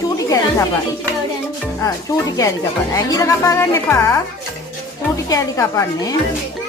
චූටි කෑලි කපන්න. චූටි කෑලි කපන්න. ඇඟිල්ල කපා ගන්න එපා. චූටි කෑලි කපන්නේ.